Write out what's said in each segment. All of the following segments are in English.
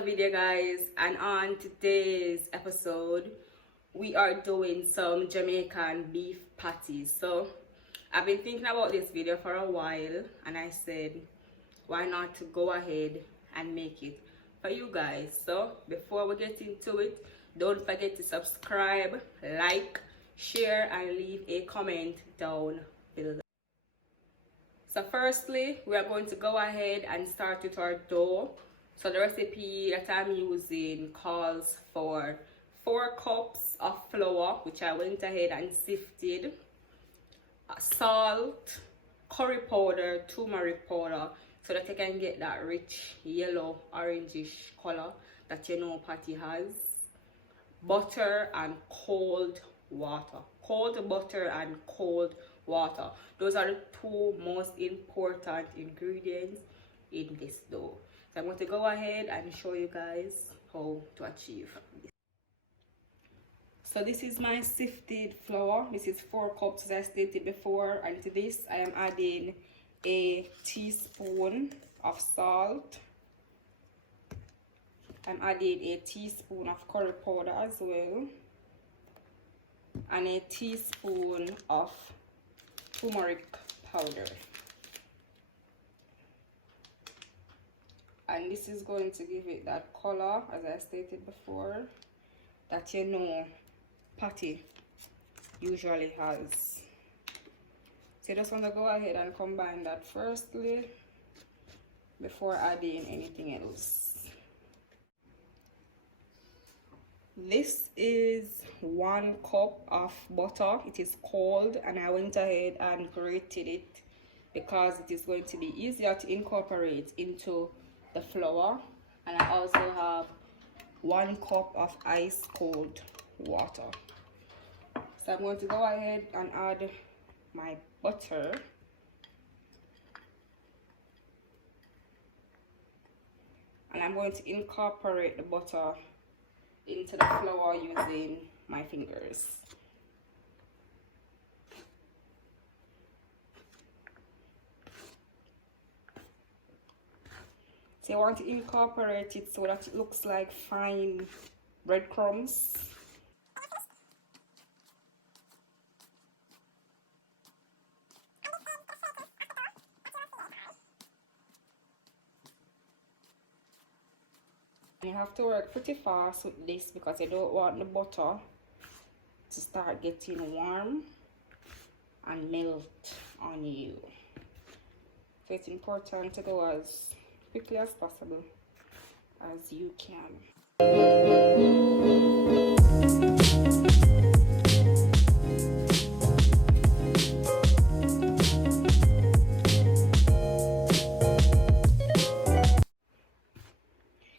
another video, guys, and on today's episode we are doing some Jamaican beef patties. So I've been thinking about this video for a while and I said why not to go ahead and make it for you guys. So before we get into it, don't forget to subscribe, like, share and leave a comment down below. So firstly, we are going to go ahead and start with our dough. So the recipe that I'm using calls for 4 cups of flour, which I went ahead and sifted, salt, curry powder, turmeric powder, so that you can get that rich yellow orangish color that you know patty has, butter and cold water. Cold butter and cold water. Those are the 2 most important ingredients in this dough. So I'm going to go ahead and show you guys how to achieve this. So this is my sifted flour. This is 4 cups as I stated before, and to this I am adding a teaspoon of salt. I'm adding a teaspoon of curry powder as well, and a teaspoon of turmeric powder. And this is going to give it that color, as I stated before, that you know patty usually has. So you just want to go ahead and combine that firstly before adding anything else. This is 1 cup of butter. It is cold and I went ahead and grated it because it is going to be easier to incorporate into the flour. And I also have 1 cup of ice cold water. So I'm going to go ahead and add my butter. And I'm going to incorporate the butter into the flour using my fingers. So you want to incorporate it so that it looks like fine breadcrumbs. You have to work pretty fast with this because you don't want the butter to start getting warm and melt on you. So it's important to go as quickly as possible as you can.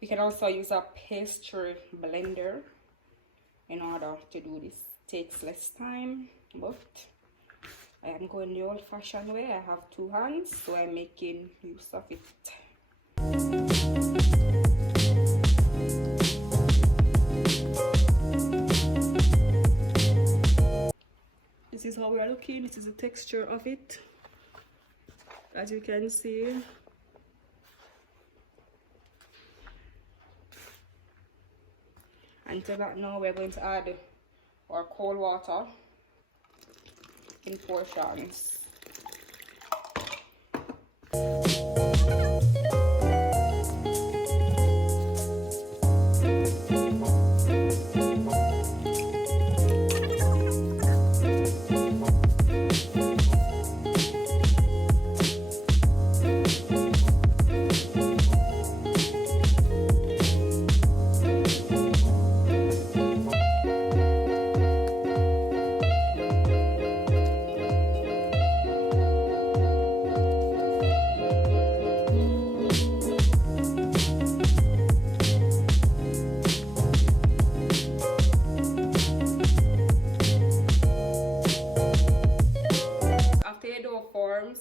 You can also use a pastry blender in order to do this. It takes less time, but I am going the old-fashioned way. I have 2 hands, so I'm making use of it. This is how we are looking. This is the texture of it, as you can see. And to that now we're going to add our cold water in portions.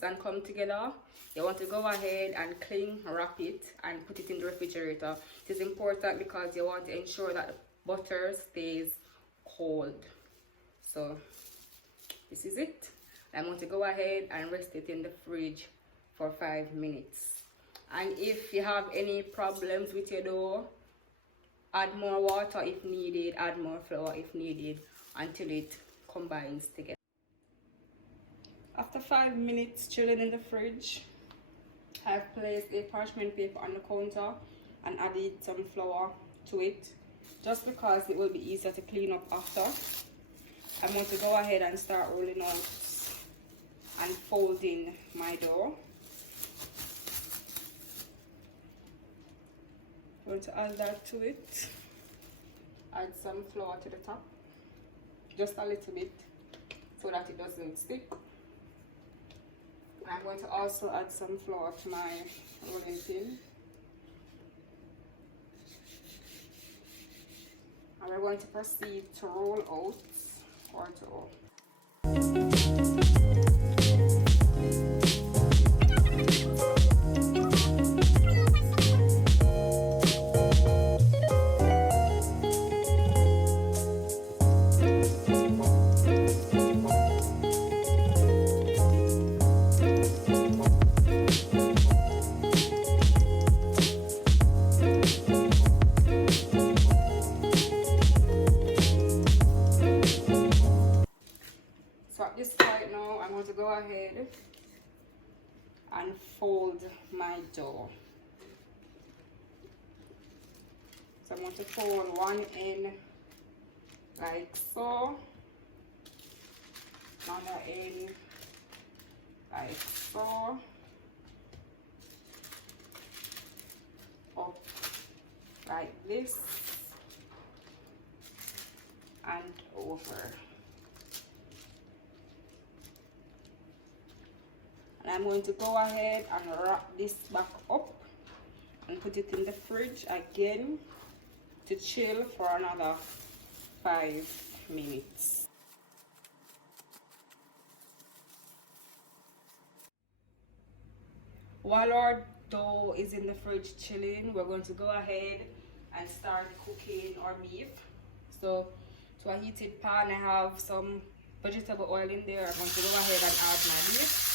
And come together, you want to go ahead and cling wrap it and put it in the refrigerator. It is important because you want to ensure that the butter stays cold. So this is it. I'm going to go ahead and rest it in the fridge for 5 minutes. And if you have any problems with your dough, Add more water if needed, add more flour if needed, until it combines together. After 5 minutes chilling in the fridge, I've placed a parchment paper on the counter and added some flour to it, just because it will be easier to clean up after. I'm going to go ahead and start rolling out and folding my dough. I'm going to add that to it. Add some flour to the top, just a little bit, so that it doesn't stick. I'm going to also add some flour to my rolling pin. And we're going to proceed to roll out or to roll. I'm going to go ahead and fold my dough. So I'm going to fold one end like so, another end like so, up like this, and over. And I'm going to go ahead and wrap this back up and put it in the fridge again to chill for another 5 minutes. While our dough is in the fridge chilling, we're going to go ahead and start cooking our beef. So to a heated pan, I have some vegetable oil in there. I'm going to go ahead and add my beef.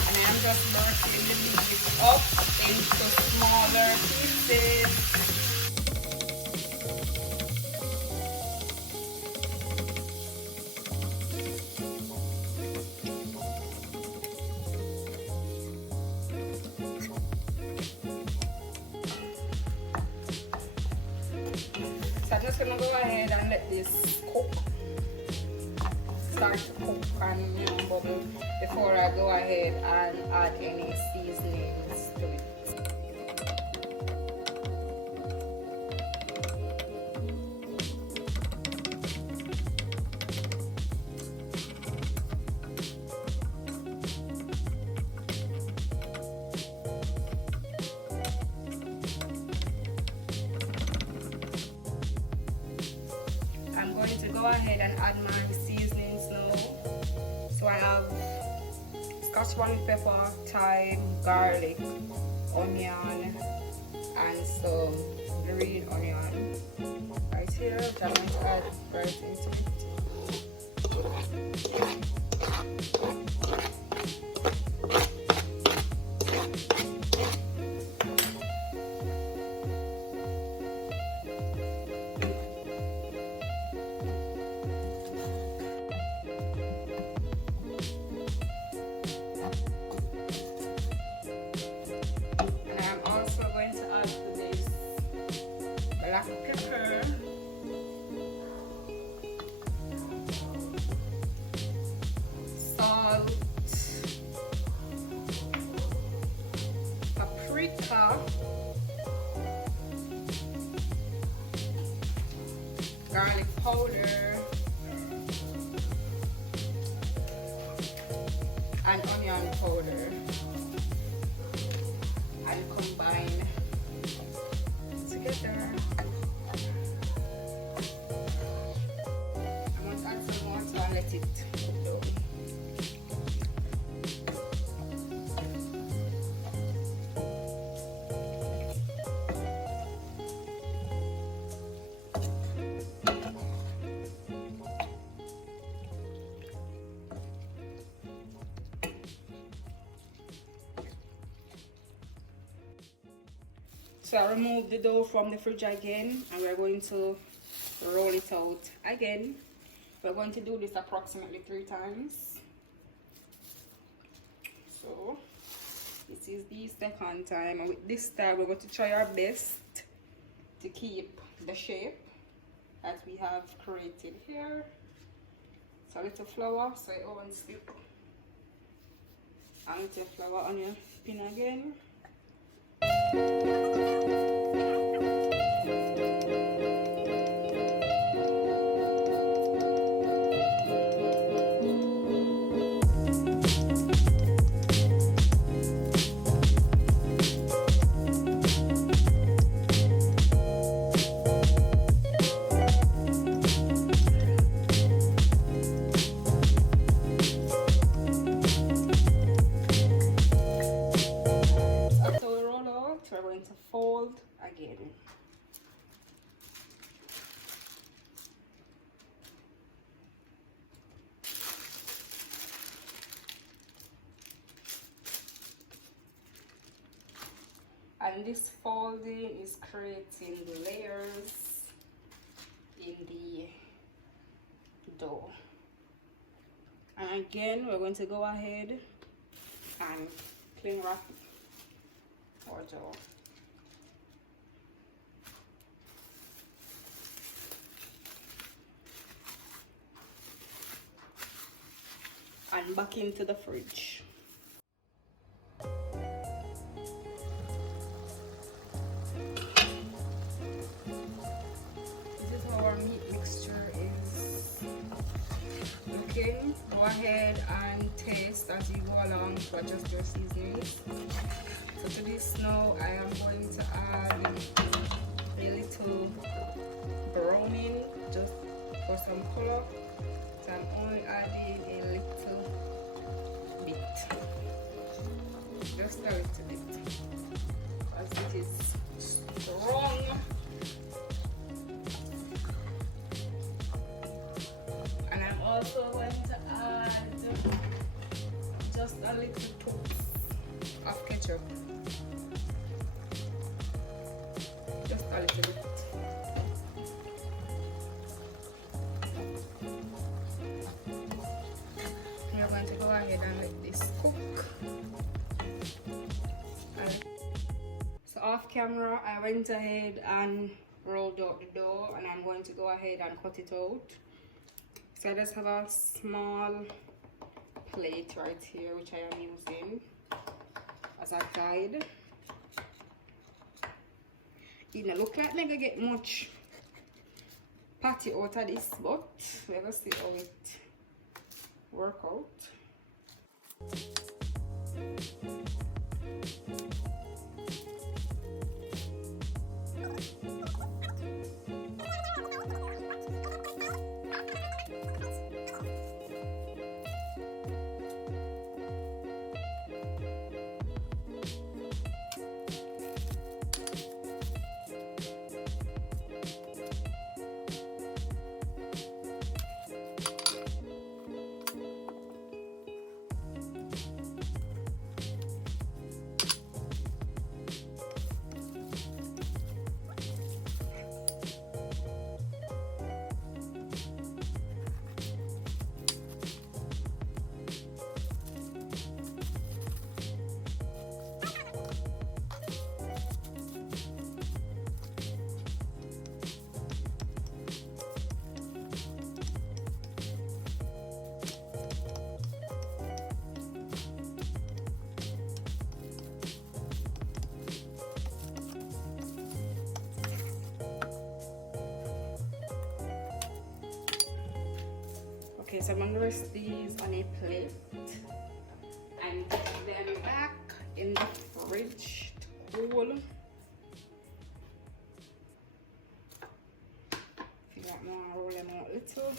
And I am just bursting the beef up into smaller pieces. So I'm just gonna go ahead and let this cook, start to cook and bubble before I go ahead and add any seasonings to it. I'm going to go ahead and add my seasonings now. So I have Scotch pepper, thyme, garlic, onion, and some green onion right here, which I'm going to add right into it. Black pepper, salt, paprika, garlic powder, and onion powder, and combine together. I'm going to add some water and let it cook down. So I remove the dough from the fridge again, and we're going to roll it out again. We're going to do this approximately 3 times. So this is the second time, and with this time we're going to try our best to keep the shape that we have created here. So a little flour so it won't slip, and a little flour on your pin again. We're going to fold again. And this folding is creating layers in the dough. And again, we're going to go ahead and cling wrap our dough. And back into the fridge. This is how our meat mixture is looking. Go ahead and taste as you go along to adjust your seasonings. So to this now I am going to add a little browning just for some color. So I'm only adding a little bit, just a little bit, because it is strong. And I'm also going to add just a little touch of ketchup, just a little bit. We're going to go ahead and let this cook. So off camera I went ahead and rolled out the dough, and I'm going to go ahead and cut it out. So I just have a small plate right here which I am using as a guide. It doesn't look like I'm gonna get much patty out of this, but we're gonna see how it work out. Okay, so I'm going to rest these on a plate and put them back in the fridge to cool. Figure out more, roll them out a little.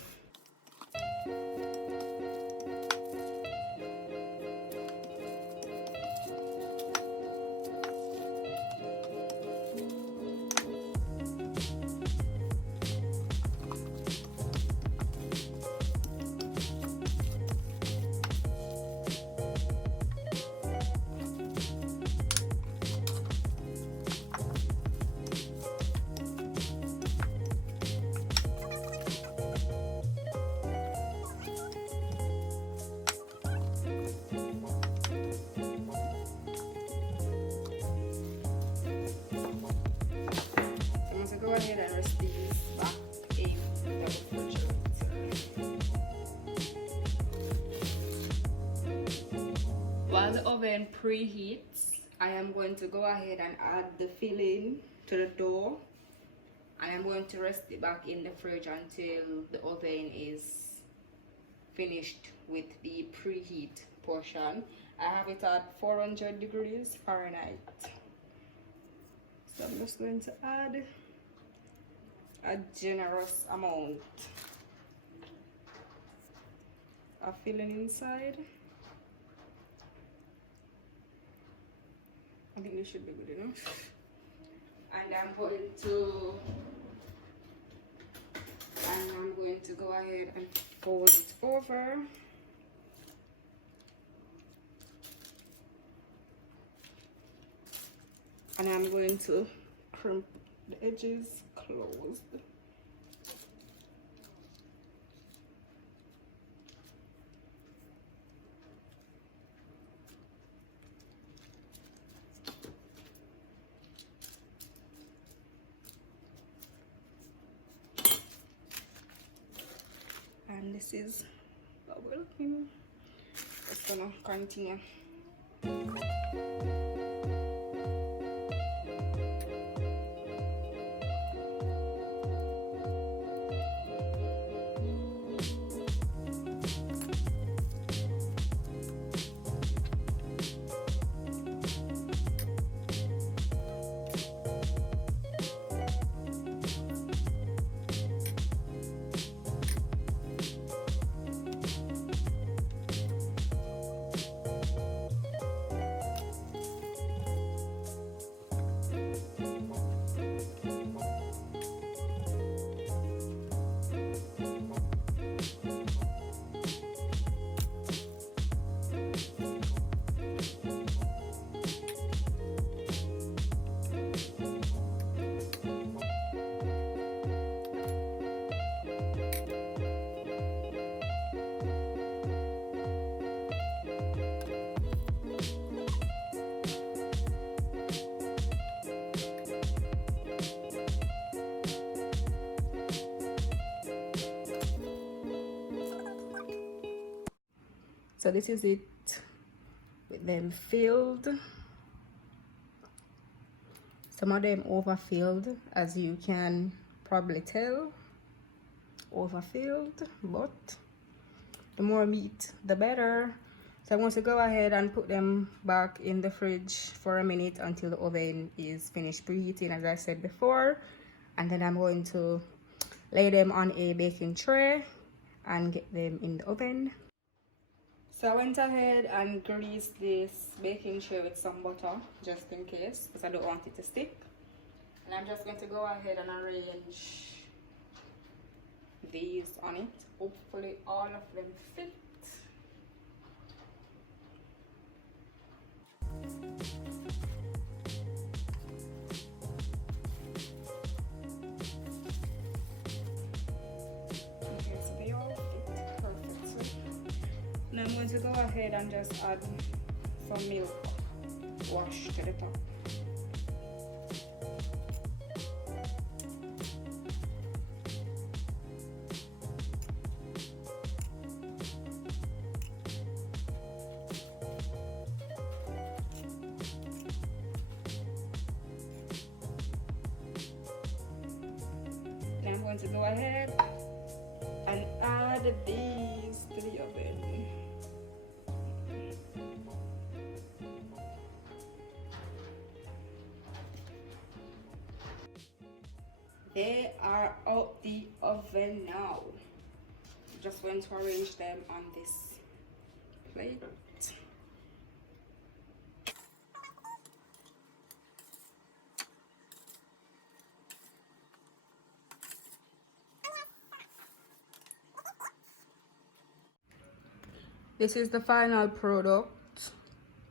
while the oven preheats, I am going to go ahead and add the filling to the dough. I am going to rest it back in the fridge until the oven is finished with the preheat portion. I have it at 400 degrees Fahrenheit. So I'm just going to add a generous amount of filling inside. I think this should be good enough. And I'm going to go ahead and fold it over. And I'm going to crimp the edges closed. And this is what we're looking. It's gonna continue. So this is it with them filled. Some of them overfilled, as you can probably tell. Overfilled, but the more meat the better. So I'm going to go ahead and put them back in the fridge for a minute until the oven is finished preheating, as I said before. And then I'm going to lay them on a baking tray and get them in the oven. So I went ahead and greased this baking tray with some butter, just in case, because I don't want it to stick. And I'm just going to go ahead and arrange these on it. Hopefully all of them fit. Okay, so they all fit perfectly. Now I'm going to go ahead and just add some milk wash to the top. Now I'm going to go ahead and add these to the oven. They are out the oven now. Just going to arrange them on this plate. This is the final product.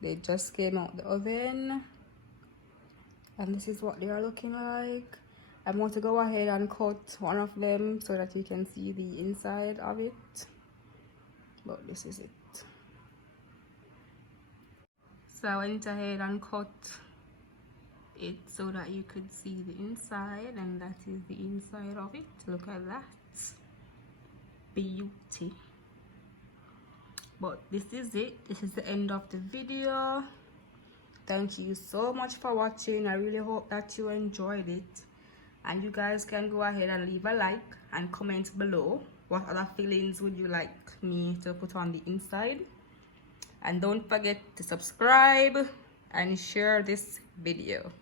They just came out the oven, and this is what they are looking like. I'm going to go ahead and cut one of them so that you can see the inside of it. But this is it. So I went ahead and cut it so that you could see the inside, and that is the inside of it. Look at that beauty. But this is it. This is the end of the video. Thank you so much for watching. I really hope that you enjoyed it, and you guys can go ahead and leave a like and comment below what other fillings would you like me to put on the inside. And don't forget to subscribe and share this video.